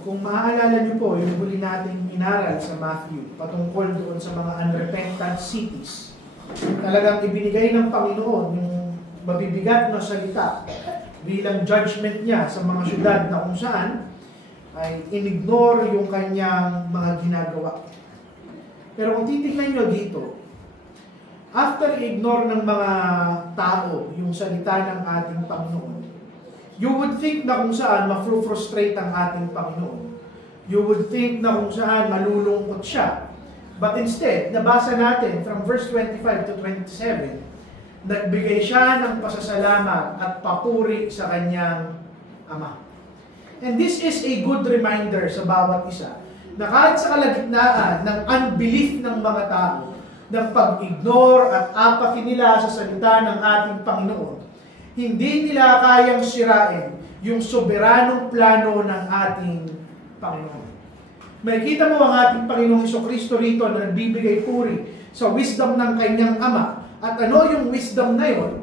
kung maaalala niyo po, yung huli nating inaral sa Matthew, patungkol doon sa mga unrepentant cities, talagang ibinigay ng Panginoon yung mabibigat na salita bilang judgment niya sa mga syudad na kung saan ay inignore yung kanyang mga ginagawa. Pero kung titignan nyo dito, after ignore ng mga tao yung salita ng ating Panginoon, you would think na kung saan ma-frustrate ang ating Panginoon. You would think na kung saan malulungkot siya. But instead, nabasa natin from verse 25 to 27, nagbigay siya ng pasasalamat at papuri sa kanyang Ama. And this is a good reminder sa bawat isa, na kahit sa kalagitnaan ng unbelief ng mga tao, ng pag-ignore at apathy nila sa salita ng ating Panginoon, hindi nila kayang sirain yung soberanong plano ng ating Panginoon. Makikita mo ang ating Panginoong Jesucristo rito na nagbibigay puri sa wisdom ng kanyang Ama. At ano yung wisdom na yun?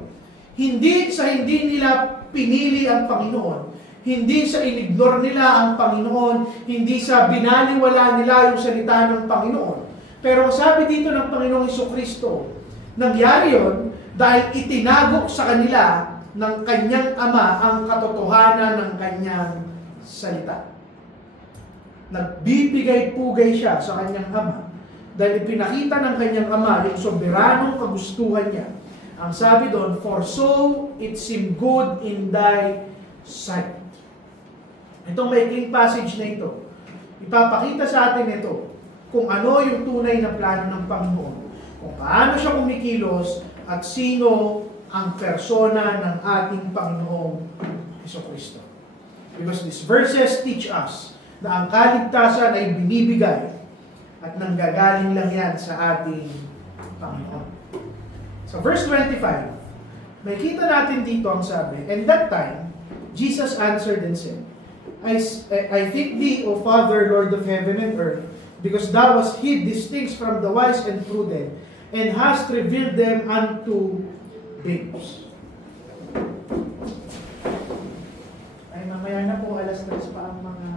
Hindi nila pinili ang Panginoon, hindi sa inignore nila ang Panginoon, hindi sa binaliwala nila yung salita ng Panginoon. Pero sabi dito ng Panginoong Jesucristo, nangyari yun dahil itinago sa kanila ng kanyang Ama ang katotohanan ng kanyang salita. Nagbibigay-pugay siya sa kanyang Ama dahil ipinakita ng kanyang Ama yung soberanong kagustuhan niya. Ang sabi doon, for so it seemed good in thy sight. Itong maikling passage na ito, ipapakita sa atin ito kung ano yung tunay na plano ng Panginoon, kung paano siya kumikilos at sino ang persona ng ating Panginoong Jesucristo. Because these verses teach us na ang kaligtasan ay binibigay at nanggagaling lang yan sa ating Panginoon. Sa verse 25, may kita natin dito ang sabi, and that time, Jesus answered and said, I thank thee, O Father, Lord of heaven and earth, because thou hast hid these things from the wise and prudent, and hast revealed them unto babes. Ay, mamaya na po, alas 3 pa ang mga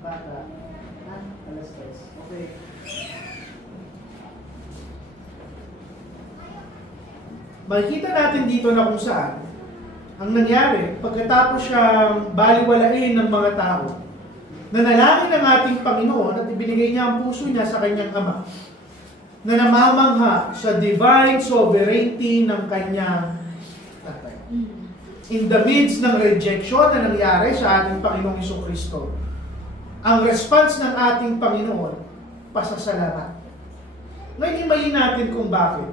bata. Ha? Alas 3. Okay. Makikita natin dito na kung saan ang nangyari pagkatapos siyang baliwalain ng mga tao. Nanalangin ng ating Panginoon at ibinigay niya ang puso niya sa kanyang Ama na namamangha sa divine sovereignty ng kanyang tatay. In the midst ng rejection na nangyari sa ating Panginoong Jesucristo, ang response ng ating Panginoon, pasasalamat. Ngayon, himayin natin kung bakit.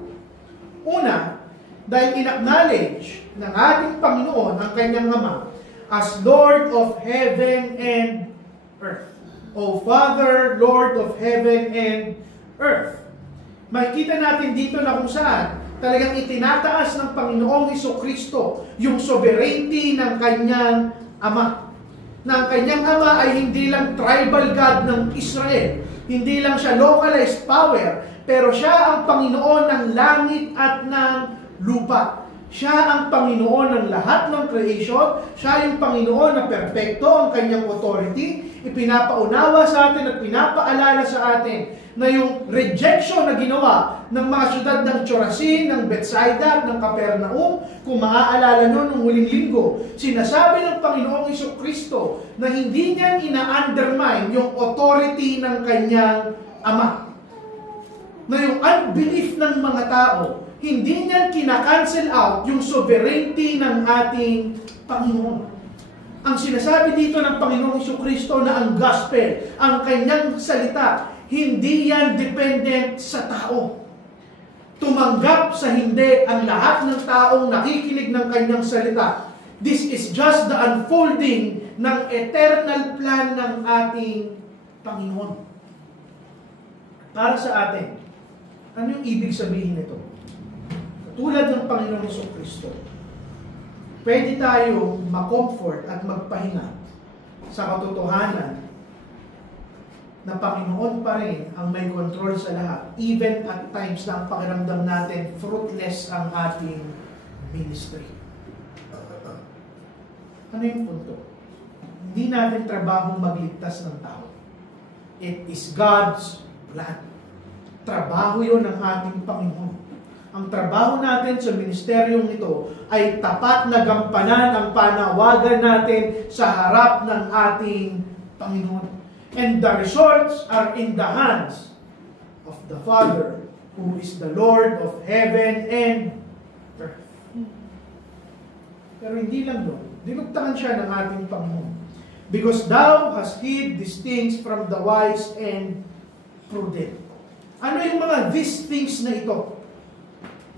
Una, dahil in-acknowledge ng ating Panginoon ang kanyang Ama as Lord of heaven and earth. O Father, Lord of heaven and earth. Makikita natin dito na kung saan talagang itinataas ng Panginoong Jesucristo yung sovereignty ng kanyang Ama. Na ang kanyang Ama ay hindi lang tribal God ng Israel, hindi lang siya localized power, pero siya ang Panginoon ng langit at ng lupa. Siya ang Panginoon ng lahat ng creation. Siya yung Panginoon na perpekto ang kanyang authority. Ipinapaunawa sa atin at pinapaalala sa atin na yung rejection na ginawa ng mga syudad ng Chorazin, ng Bethsaida, ng Capernaum, kung maaalala nyo nung huling linggo, sinasabi ng Panginoong Jesucristo na hindi niya ina-undermine yung authority ng kanyang Ama. Na yung unbelief ng mga tao, hindi niya kina-cancel out yung sovereignty ng ating Panginoon. Ang sinasabi dito ng Panginoong Jesucristo na ang gospel, ang kanyang salita, hindi yan dependent sa tao. Tumanggap sa hindi ang lahat ng taong nakikinig ng kanyang salita. This is just the unfolding ng eternal plan ng ating Panginoon. Para sa atin, ano yung ibig sabihin nito? Tulad ng Panginoong Jesucristo, pwede tayo ma-comfort at magpahinga sa katotohanan na Panginoon pa rin ang may control sa lahat, even at times na ang pakiramdam natin fruitless ang ating ministry. Ano yung punto? Hindi natin trabahong magligtas ng tao. It is God's plan. Trabaho yun ng ating Panginoon. Ang trabaho natin sa ministeryong ito ay tapat na gampanan ang panawagan natin sa harap ng ating Panginoon. And the results are in the hands of the Father, who is the Lord of heaven and earth. Pero hindi lang doon. Dinugtangan siya ng ating Panginoon. Because thou hast hid these things from the wise and prudent. Ano yung mga these things na ito?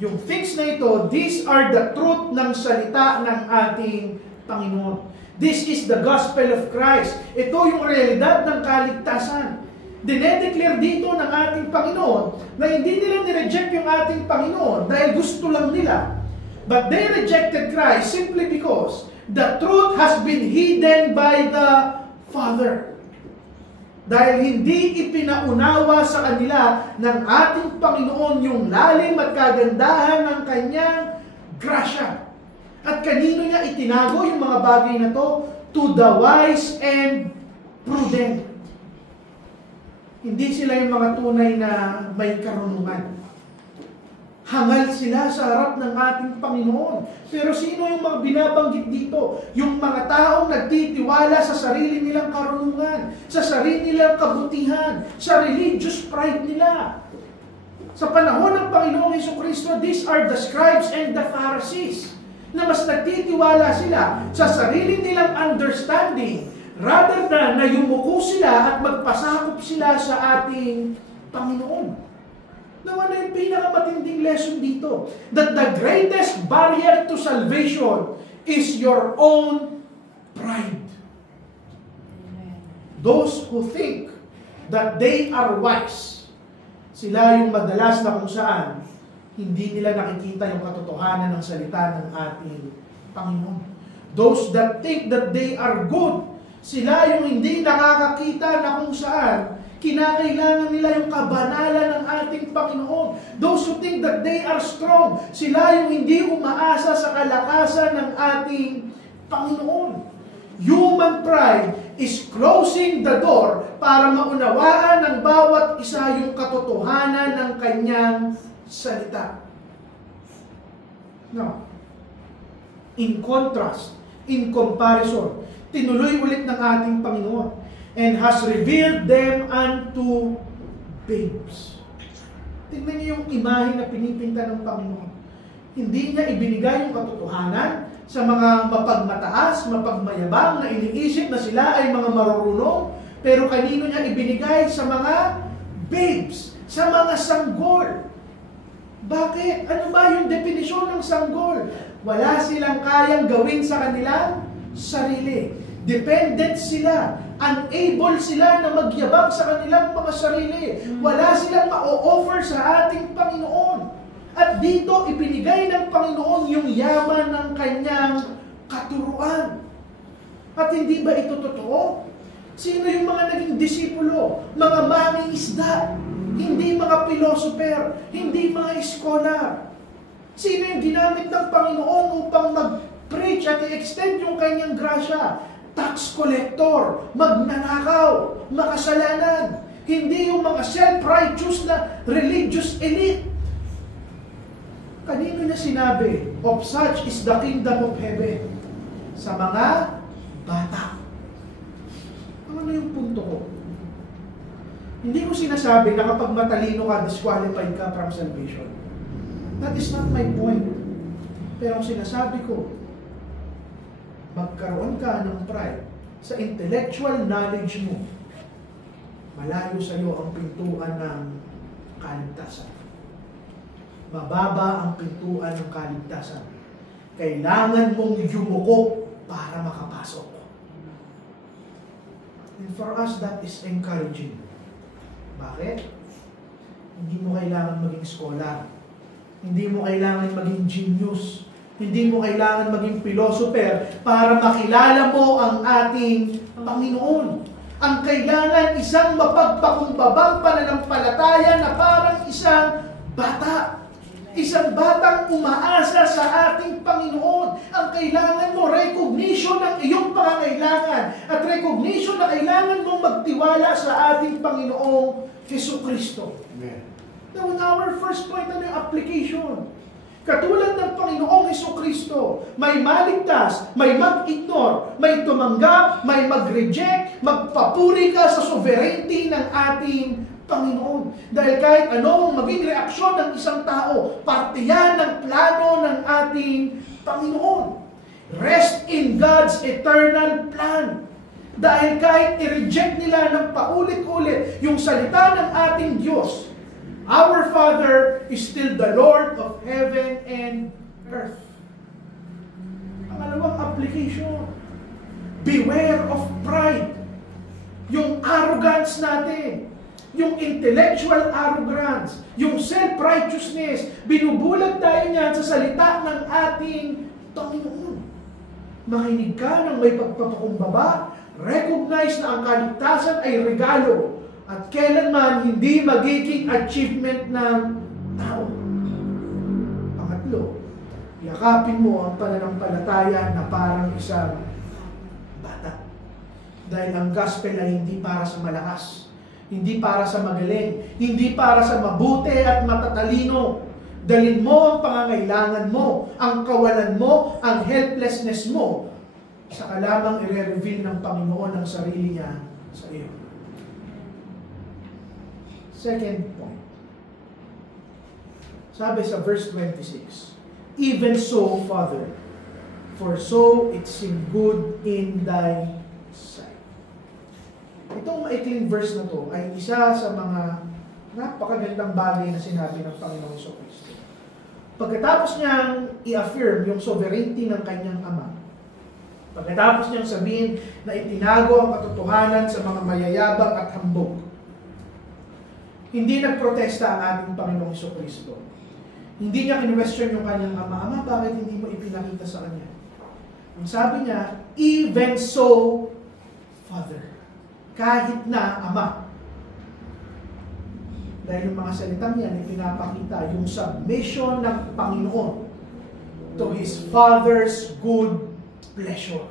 Yung things na ito, these are the truth ng salita ng ating Panginoon. This is the gospel of Christ. Ito yung realidad ng kaligtasan. Dinedeclare dito ng ating Panginoon na hindi nila nireject yung ating Panginoon dahil gusto lang nila. But they rejected Christ simply because the truth has been hidden by the Father. Dahil hindi ipinaunawa sa kanila ng ating Panginoon yung lalim at kagandahan ng kanyang grasya. At kanino niya itinago yung mga bagay na to? To the wise and prudent. Hindi sila yung mga tunay na may karunungan. Hangal sila sa harap ng ating Panginoon. Pero sino yung mga binabanggit dito? Yung mga taong nagtitiwala sa sarili nilang karunungan, sa sarili nilang kabutihan, sa religious pride nila. Sa panahon ng Panginoong Jesucristo, these are the scribes and the Pharisees, na mas nagtitiwala sila sa sarili nilang understanding rather than na yumuko sila at magpasakop sila sa ating Panginoon. Nawa na yung pinakamatinding lesson dito. That the greatest barrier to salvation is your own pride. Those who think that they are wise, sila yung madalas na kung saan hindi nila nakikita yung katotohanan ng salita ng ating Panginoon. Those that think that they are good, sila yung hindi nakakakita na kung saan kinakailangan nila yung kabanalan ng ating Panginoon. Those who think that they are strong, sila yung hindi umaasa sa kalakasan ng ating Panginoon. Human pride is closing the door para maunawaan ng bawat isa yung katotohanan ng kanyang salita. Now, in contrast, in comparison, tinuloy ulit ng ating Panginoon, and has revealed them unto babes. Tingnan niyo yung imahe na pinipinta ng Panginoon. Hindi niya ibinigay yung katotohanan sa mga mapagmataas, mapagmayabang na iniisip na sila ay mga marurunong, pero kanino niya ibinigay? Sa mga babes, sa mga sanggol. Bakit? Ano ba yung definisyon ng sanggol? Wala silang kayang gawin sa kanilang sarili. Dependent sila. Unable sila na magyabang sa kanilang mga sarili. Wala silang ma-offer sa ating Panginoon. At dito, ipinigay ng Panginoon yung yaman ng kanyang katuruan. At hindi ba ito totoo? Sino yung mga naging disipulo? Mga mangingisda. Hindi mga pilosoper. Hindi mga eskolar. Sino yung ginamit ng Panginoon upang mag-preach at i-extend yung kanyang grasya? Tax collector, magnanakaw, makasalanan. Hindi yung mga self-righteous na religious elite. Kanino niya sinabi, of such is the kingdom of heaven? Sa mga bata. Ano yung punto ko? Hindi ko sinasabi na kapag matalino ka, disqualified ka from salvation. That is not my point. Pero ang sinasabi ko, magkaroon ka ng pride sa intellectual knowledge mo, malayo sa iyo ang pintuan ng kaligtasan. Mababa ang pintuan ng kaligtasan. Kailangan mong yumuko para makapasok. And for us, that is encouraging. Bakit? Hindi mo kailangan maging scholar. Hindi mo kailangan maging genius. Hindi mo kailangan maging philosopher para makilala mo ang ating Panginoon. Ang kailangan isang mapagpakumbabang pananampalataya na parang isang bata. Isang batang umaasa sa ating Panginoon. Ang kailangan mo, recognition ng iyong pangangailangan. at recognition na kailangan mong magtiwala sa ating Panginoong Jesucristo. Amen. Now, in our first point, ano yung application? Katulad ng Panginoong Jesucristo, may maligtas, may mag-ignore, may tumanggap, may mag-reject, magpapuri ka sa sovereignty ng ating Panginoon. Dahil kahit ano ang maging reaksyon ng isang tao, parte yan ng plano ng ating Panginoon. Rest in God's eternal plan. Dahil kahit i-reject nila ng paulit-ulit yung salita ng ating Diyos, our Father is still the Lord of heaven and earth. Pangalawang application, beware of pride. Yung arrogance natin, yung intellectual arrogance, yung self-righteousness, binubulag tayo niyan sa salita ng ating Panginoon. Makinig ka ng may pagpapakumbaba, recognize na ang kaligtasan ay regalo at kailanman hindi magiging achievement ng tao. Pangatlo, yakapin mo ang pananampalataya na parang isang bata. Dahil ang gospel ay hindi para sa malakas, hindi para sa magaling, hindi para sa mabuti at matatalino. Dalhin mo ang pangangailangan mo, ang kawalan mo, ang helplessness mo, saka lamang i-reveal ng Panginoon ang sarili niya sa iyo. Second point. Sabi sa verse 26, even so, Father, for so it seemed good in thy sight. Itong maikling verse na to ay isa sa mga napakagandang bagay na sinabi ng Panginoon Jesucristo. Pagkatapos niyang i-affirm yung sovereignty ng kanyang Ama, pagkatapos niyang sabihin na itinago ang katotohanan sa mga mayayabang at hambog, hindi nagprotesta ang ating Panginoong Jesucristo. Hindi niya kinwestiyon yung kanyang Ama, Ama, bakit hindi mo ipinakita sa kanya? Ang sabi niya, even so, Father, kahit na Ama. Dahil yung mga salitang yan, pinapakita yung submission ng Panginoon to His Father's good pleasure.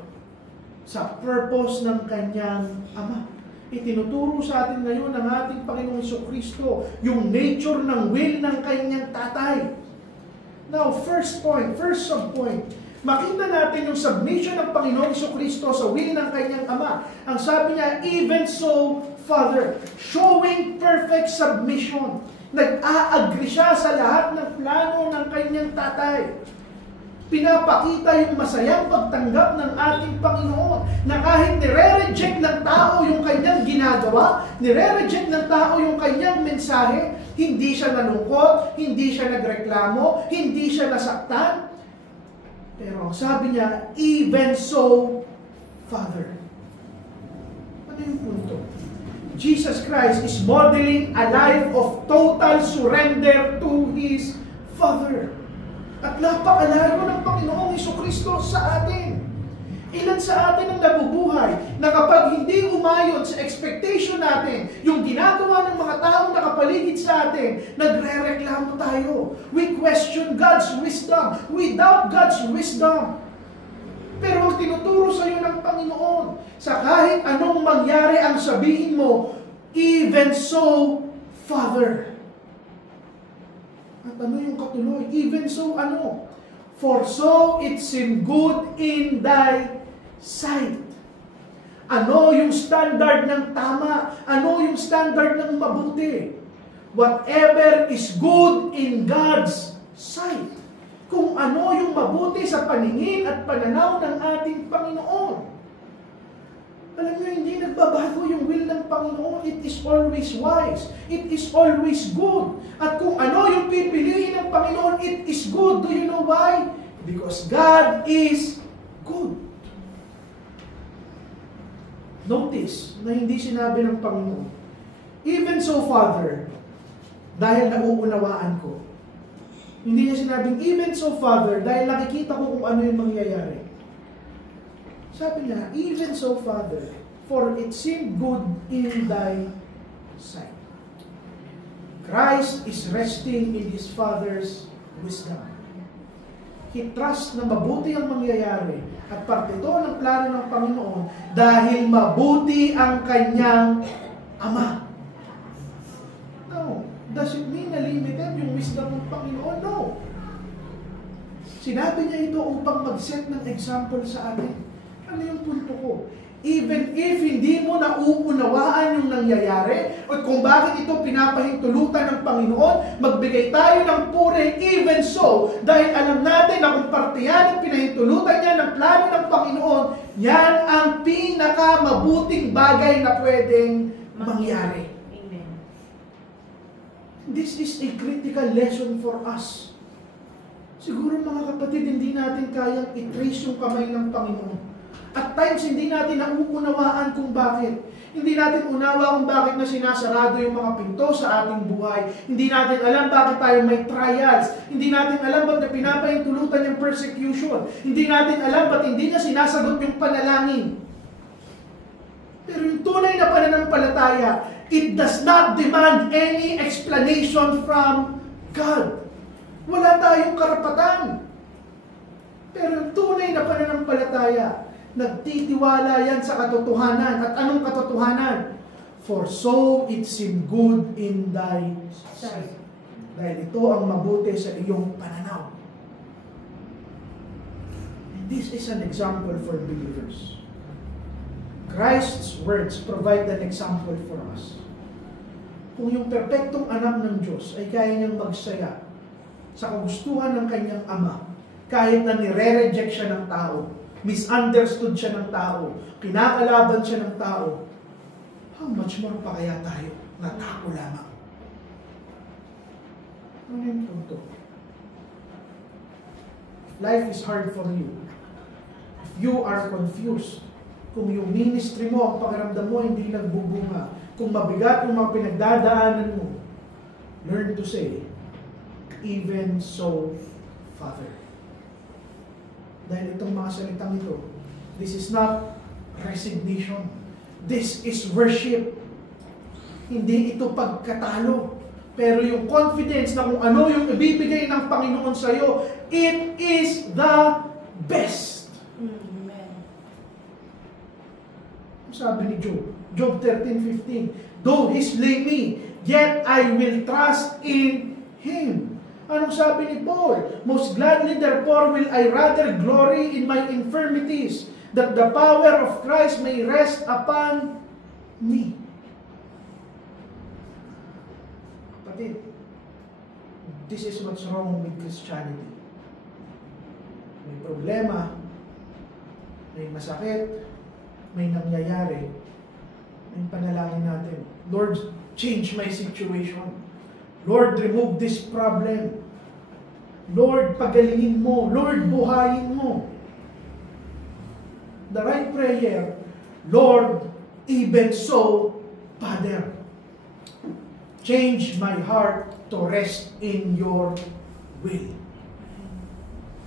Sa purpose ng kanyang Ama. Itinuturo sa atin ngayon ng ating Panginoong Jesucristo yung nature ng will ng kanyang tatay. Now, first sub-point, makita natin yung submission ng Panginoong Jesucristo sa will ng kanyang Ama. Ang sabi niya, even so, Father, showing perfect submission. Nag-a-agree siya sa lahat ng plano ng kanyang tatay. Pinapakita yung masayang pagtanggap ng ating Panginoon na kahit nire-reject ng tao yung kanyang ginagawa, nire-reject ng tao yung kanyang mensahe, hindi siya nalungkot, hindi siya nagreklamo, hindi siya nasaktan. Pero ang sabi niya, even so, Father. Ano yung punto? Jesus Christ is modeling a life of total surrender to His Father. At napakalayo ng Panginoong Jesucristo sa atin. Ilan sa atin ang nabubuhay na kapag hindi umayon sa expectation natin, yung ginagawa ng mga taong nakapaligid sa atin, nagre-reklamo tayo. We question God's wisdom. We doubt God's wisdom. Pero ang tinuturo sa iyo ng Panginoon, sa kahit anong mangyari ang sabihin mo, even so, Father. At ano yung katuloy? Even so, ano? For so it seemed good in thy sight. Ano yung standard ng tama? Ano yung standard ng mabuti? Whatever is good in God's sight. Kung ano yung mabuti sa paningin at pananaw ng ating Panginoon. Alam niyo, hindi nagbabago yung will ng Panginoon. It is always wise. It is always good. At kung ano yung pipiliin ng Panginoon, it is good. Do you know why? Because God is good. Notice na hindi sinabi ng Panginoon, even so, Father, dahil nauunawaan ko. Hindi niya sinabing, even so, Father, dahil nakikita ko kung ano yung mangyayari. Sabi niya, even so, Father, for it seemed good in thy sight. Christ is resting in His Father's wisdom. He trusts na mabuti ang mangyayari. At parte ito ng plano plano ng Panginoon dahil mabuti ang kanyang Ama. No. Does it mean na limited yung wisdom ng Panginoon? No. Sinabi niya ito upang mag-set ng example sa atin. Ano yung punto ko? Even if hindi mo nauunawaan yung nangyayari at kung bakit ito pinapahintulutan ng Panginoon, magbigay tayo ng puri even so, dahil alam natin na kung parte yan ang pinahintulutan niya ng plano ng Panginoon, yan ang pinakamabuting bagay na pwedeng mangyari. Amen. This is a critical lesson for us. Siguro mga kapatid, hindi natin kayang i-trace yung kamay ng Panginoon. At times, hindi natin nauunawaan kung bakit. Hindi natin unawa kung bakit na sinasarado yung mga pinto sa ating buhay. Hindi natin alam bakit tayo may trials. Hindi natin alam bakit na pinapahintulutan yung persecution. Hindi natin alam bakit hindi niya sinasagot yung panalangin. Pero yung tunay na pananampalataya, it does not demand any explanation from God. Wala tayong karapatan. Pero yung tunay na pananampalataya, nagtitiwala yan sa katotohanan. At anong katotohanan? For so it seemed good in thy sight. Dahil ito ang mabuti sa iyong pananaw. And this is an example for believers. Christ's words provide an example for us. Kung yung perpektong anak ng Diyos ay kaya niyang magsaya sa kagustuhan ng kanyang Ama, kahit na nire-reject siya ng tao, misunderstood siya ng tao, kinakalaban siya ng tao, how much more pa kaya tayo na tao lamang? Ano yung punto? Life is hard for you. If you are confused, kung yung ministry mo, ang pakiramdam mo hindi nagbubunga, kung mabigat yung mga pinagdadaanan mo, learn to say, even so, Father. Dahil itong mga salitang ito, this is not resignation. This is worship. Hindi ito pagkatalo. Pero yung confidence na kung ano yung ibibigay ng Panginoon sa iyo, it is the best. Amen. Sabi ni Job, Job 13:15, though he slay me, yet I will trust in Him. Anong sabi ni Paul? Most gladly therefore will I rather glory in my infirmities, that the power of Christ may rest upon me. Kapatid, this is what's wrong with Christianity. May problema, may masakit, may nangyayari, may panalangin natin, Lord, change my situation. Lord, remove this problem. Lord, pagalingin mo. Lord, buhayin mo. The right prayer, Lord, even so, Father, change my heart to rest in your will.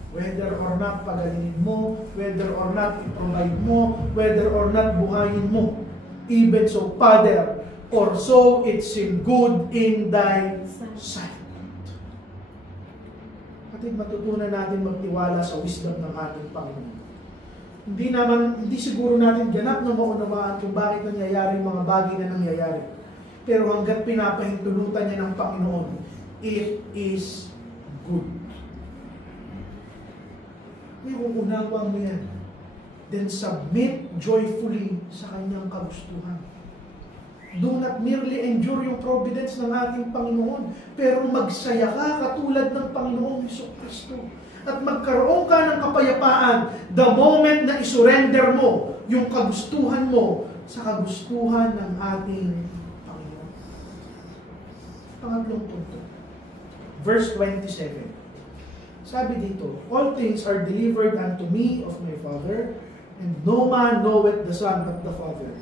Whether or not pagalingin mo, whether or not i-provide mo, whether or not buhayin mo, even so, Father, or so it seemed good in thy sight. Kapatid, matutunan natin magtiwala sa wisdom ng ating Panginoon. Hindi siguro natin ganap na maunawaan kung bakit nangyayari yung mga bagay na nangyayari. Pero hanggat pinapahintulutan niya ng Panginoon, it is good. May uunawa mo yan. Then submit joyfully sa kanyang kagustuhan. Do not merely endure yung providence ng ating Panginoon, pero magsaya ka katulad ng Panginoong Jesucristo. At magkaroon ka ng kapayapaan the moment na isurrender mo yung kagustuhan mo sa kagustuhan ng ating Panginoon. Pangatlong punto. Verse 27. Sabi dito, all things are delivered unto me of my Father, and no man knoweth the Son but the Father.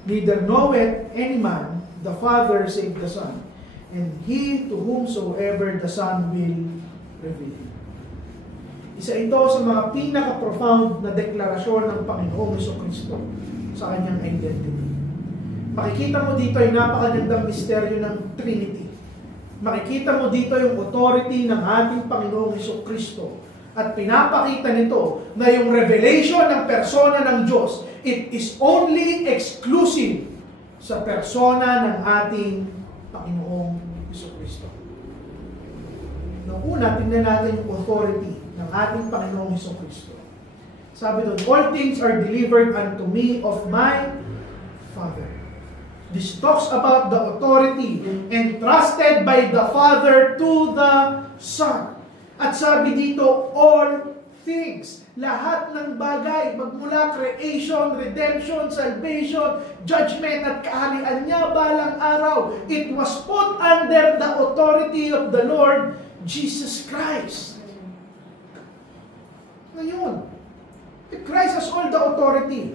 Neither knoweth any man the Father save the Son, and he to whomsoever the Son will reveal. Isa ito sa mga pinaka-profound na deklarasyon ng Panginoong Jesucristo sa kanyang identity. Makikita mo dito ay napakagandang misteryo ng Trinity. Makikita mo dito yung authority ng ating Panginoong Jesucristo At pinapakita nito na yung revelation ng persona ng Diyos, it is only exclusive sa persona ng ating Panginoong Jesucristo. Noong una, tingnan natin yung authority ng ating Panginoong Jesucristo. Sabi doon, all things are delivered unto me of my Father. This talks about the authority entrusted by the Father to the Son. At sabi dito, all things, lahat ng bagay, magmula creation, redemption, salvation, judgment at kaharian niya balang araw, it was put under the authority of the Lord Jesus Christ. Ngayon, if Christ has all the authority,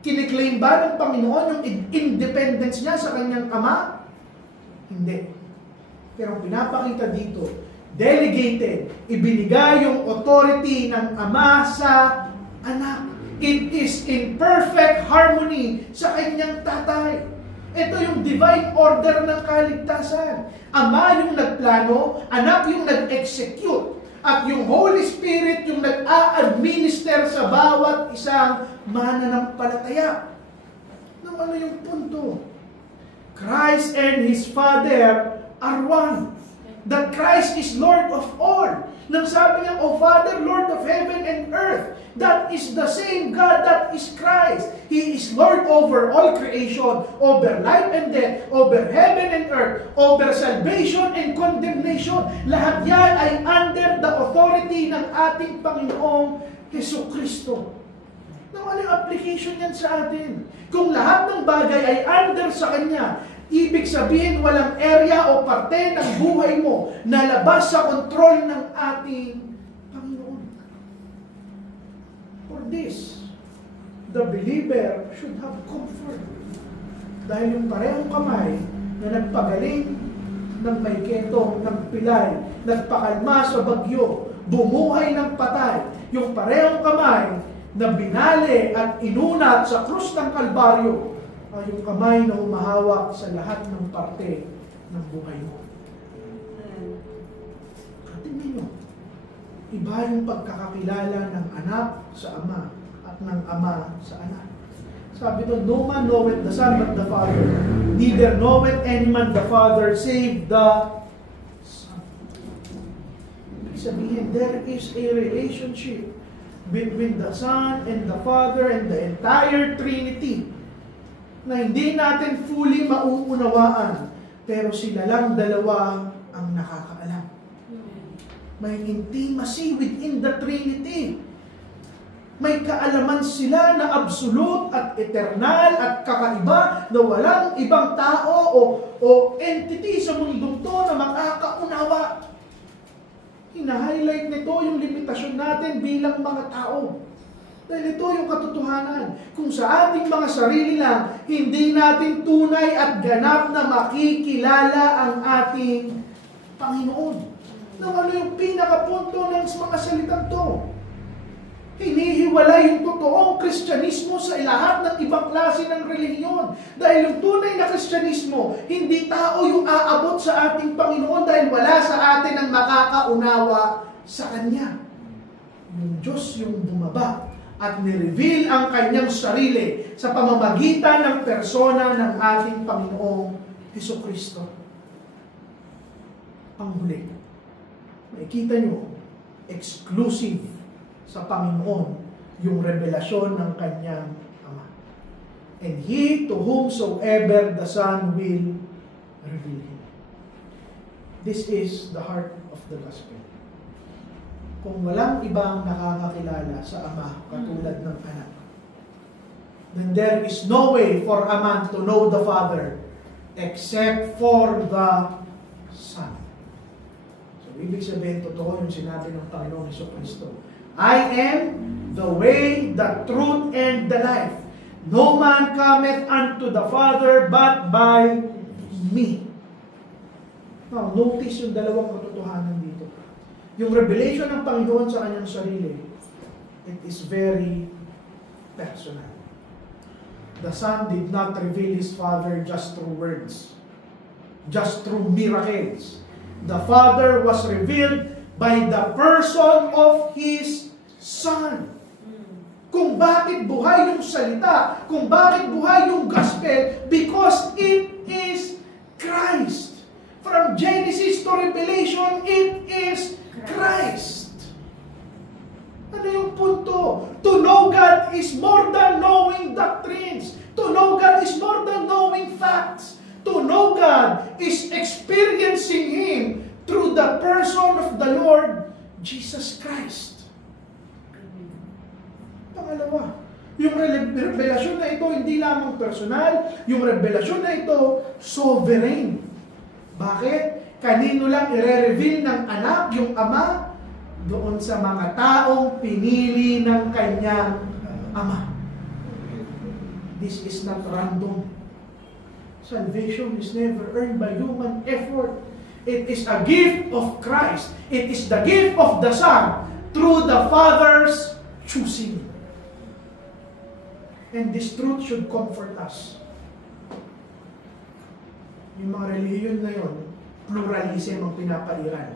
kiniklaim ba ng Panginoon yung independence niya sa kanyang Ama? Hindi. Pero pinapakita dito, delegated, ibinigay yung authority ng Ama sa Anak. It is in perfect harmony sa kanyang tatay. Ito yung divine order ng kaligtasan. Ama yung nagplano, Anak yung nag-execute, at yung Holy Spirit yung nag-a-administer sa bawat isang mananampalataya. Ano yung punto? Christ and His Father are one. That Christ is Lord of all. Nang sabi niya, O Father, Lord of heaven and earth, that is the same God that is Christ. He is Lord over all creation, over life and death, over heaven and earth, over salvation and condemnation. Lahat yan ay under the authority ng ating Panginoong Jesucristo. Ano yung application yan sa atin? Kung lahat ng bagay ay under sa Kanya, ibig sabihin, walang area o parte ng buhay mo na labas sa kontrol ng ating Panginoon. For this, the believer should have comfort. Dahil yung parehong kamay na nagpagaling ng may ketong, ng pilay, nagpakalma sa bagyo, bumuhay ng patay, yung parehong kamay na binali at inunat sa krus ng Kalbaryo, ay yung kamay na humahawak sa lahat ng parte ng buhay mo. Tingnan nyo, iba yung pagkakakilala ng anak sa ama at ng ama sa anak. Sabi doon, no man knoweth the Son but the Father, neither knoweth any man the Father save the Son. Ibig sabihin, there is a relationship between the Son and the Father and the entire Trinity na hindi natin fully mauunawaan, pero sila lang dalawa ang nakakaalam. May intimacy within the Trinity. May kaalaman sila na absolute at eternal at kakaiba na walang ibang tao o entity sa mundong to na makakaunawa. Hina-highlight nito yung limitasyon natin bilang mga tao. Dahil ito yung katotohanan. Kung sa ating mga sarili lang, hindi natin tunay at ganap na makikilala ang ating Panginoon. Nang ano yung pinakapunto ng mga salitang to? Hinihiwalay yung totoong Kristyanismo sa lahat ng ibang klase ng relihiyon. Dahil yung tunay na Kristyanismo, hindi tao yung aabot sa ating Panginoon dahil wala sa atin ang makakaunawa sa Kanya. Yung Diyos yung bumaba at nireveal ang kanyang sarili sa pamamagitan ng persona ng ating Panginoong Jesucristo. Ang huli, makikita nyo, exclusive sa Panginoon yung revelasyon ng kanyang Ama. And He to whomsoever the Son will reveal Him. This is the heart of the gospel. Kung walang ibang nakakakilala sa Ama katulad ng Anak, then there is no way for a man to know the Father except for the Son. So, ibig sabihin, totoo yung sinabi ng Panginoon Jesucristo. I am the way, the truth, and the life. No man cometh unto the Father but by me. Now, notice yung dalawang katotohanan dito. Yung revelation ng Panginoon sa kanyang sarili, it is very personal. The Son did not reveal His Father just through words, just through miracles. The Father was revealed by the person of His Son. Kung bakit buhay yung salita, kung bakit buhay yung gospel, because it is Christ. From Genesis to Revelation, it is Christ. Ano yung punto? To know God is more than knowing doctrines. To know God is more than knowing facts. To know God is experiencing Him through the person of the Lord Jesus Christ. Pangalawa, yung revelasyon na ito hindi lamang personal, yung revelasyon na ito sovereign. Bakit? Kanino lang i-reveal ng anak, yung ama, doon sa mga taong pinili ng kanyang ama. This is not random. Salvation is never earned by human effort. It is a gift of Christ. It is the gift of the Son through the Father's choosing. And this truth should comfort us. Yung mga relihiyon na yun, pluralism ang pinapairal.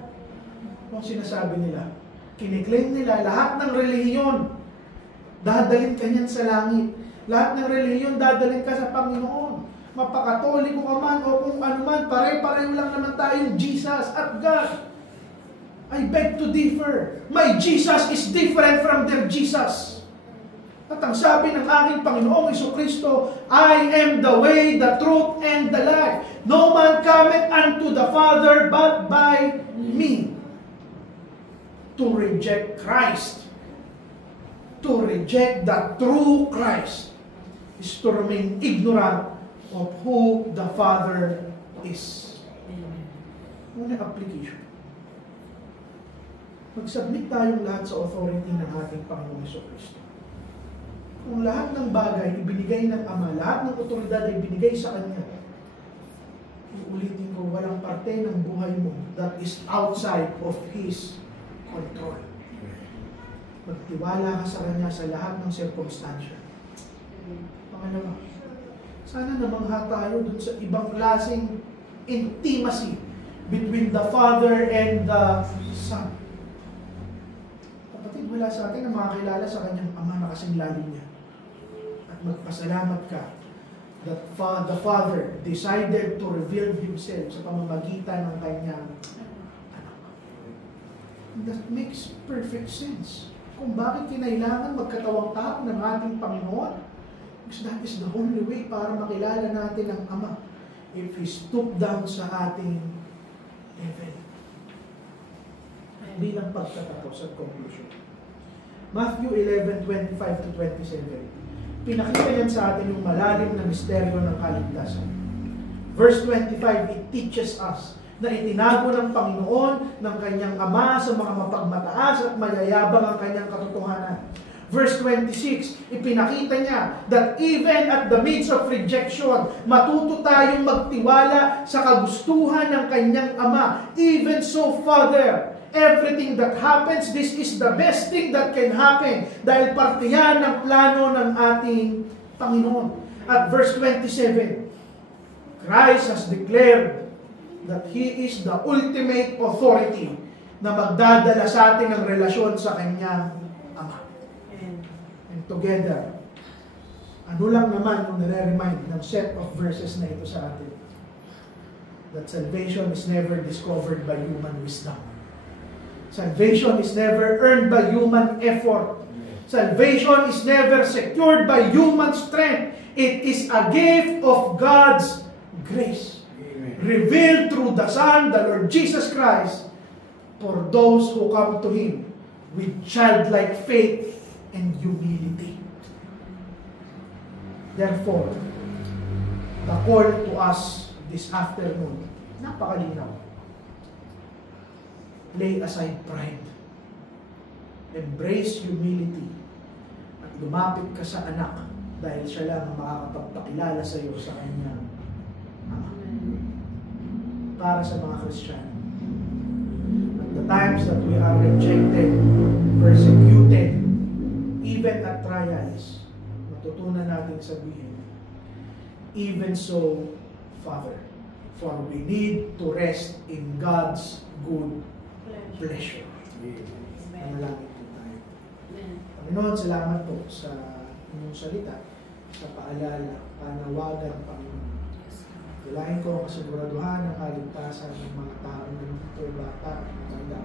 Kung sinasabi nila, kiniklaim nila, lahat ng relihiyon, dadalhin ka niyan sa langit. Lahat ng relihiyon, dadalhin ka sa Panginoon. Mapakatoliko ka man o kung ano man, pare-pareho lang naman tayong Jesus at God. I beg to differ. My Jesus is different from their Jesus. At ang sabi ng aking Panginoong Jesucristo, I am the way, the truth, and the life. No man cometh unto the Father but by me. To reject Christ, to reject the true Christ, is to remain ignorant of who the Father is. Una application. Mag-submit tayong lahat sa authority ng ating Panginoong Jesucristo. Kung lahat ng bagay ibinigay ng Ama, lahat ng otoridad ay ibinigay sa Kanya, uulitin ko, walang parte ng buhay mo that is outside of His control. Magtiwala ka sa Kanya sa lahat ng sirkumstansya. Pangalawa, sana namangha tayo dun sa ibang klaseng intimacy between the Father and the Son. Kapatid, wala sa atin na makakilala sa Kanyang Ama na kasing lalim niya. At magpasalamat ka that the Father decided to reveal Himself sa pamamagitan ng Kanyang anak. That makes perfect sense. Kung bakit kinailangan magkatawang tao ng ating Panginoon. Because that is the only way para makilala natin ang Ama. If He stoop down sa ating level. Bilang pagtatapos at conclusion. Matthew 11:25-27. Pinakita yan sa atin yung malalim na misteryo ng kaligtasan. Verse 25, it teaches us na itinago ng Panginoon ng Kanyang Ama sa mga mapagmataas at mayayabang ang Kanyang katotohanan. Verse 26, ipinakita niya that even at the midst of rejection, matuto tayong magtiwala sa kagustuhan ng Kanyang Ama. Even so, Father, everything that happens, this is the best thing that can happen dahil parte yan ng plano ng ating Panginoon. At verse 27, Christ has declared that He is the ultimate authority na magdadala sa atin ng relasyon sa Kanyang Ama. And together, ano lang naman yung nare-remind ng set of verses na ito sa atin? That salvation is never discovered by human wisdom. Salvation is never earned by human effort. Salvation is never secured by human strength. It is a gift of God's grace. Amen. Revealed through the Son, the Lord Jesus Christ, for those who come to Him with childlike faith and humility. Therefore, the call to us this afternoon, napakalinaw. Lay aside pride. Embrace humility. At lumapit ka sa anak dahil siya lang ang makakapagpakilala sa iyo sa Kanyang Ama. Para sa mga Kristiyano. At the times that we are rejected, persecuted, even at trials, matutunan natin sabihin, even so, Father, for we need to rest in God's good pleasure. Manalangin po tayo. Panginoon, salamat po sa inyong salita, sa paalala, panawagan, Panginoon. Kailangan ko ang kasiguraduhan ng kaligtasan ng mga tao nandito, bata, matanda,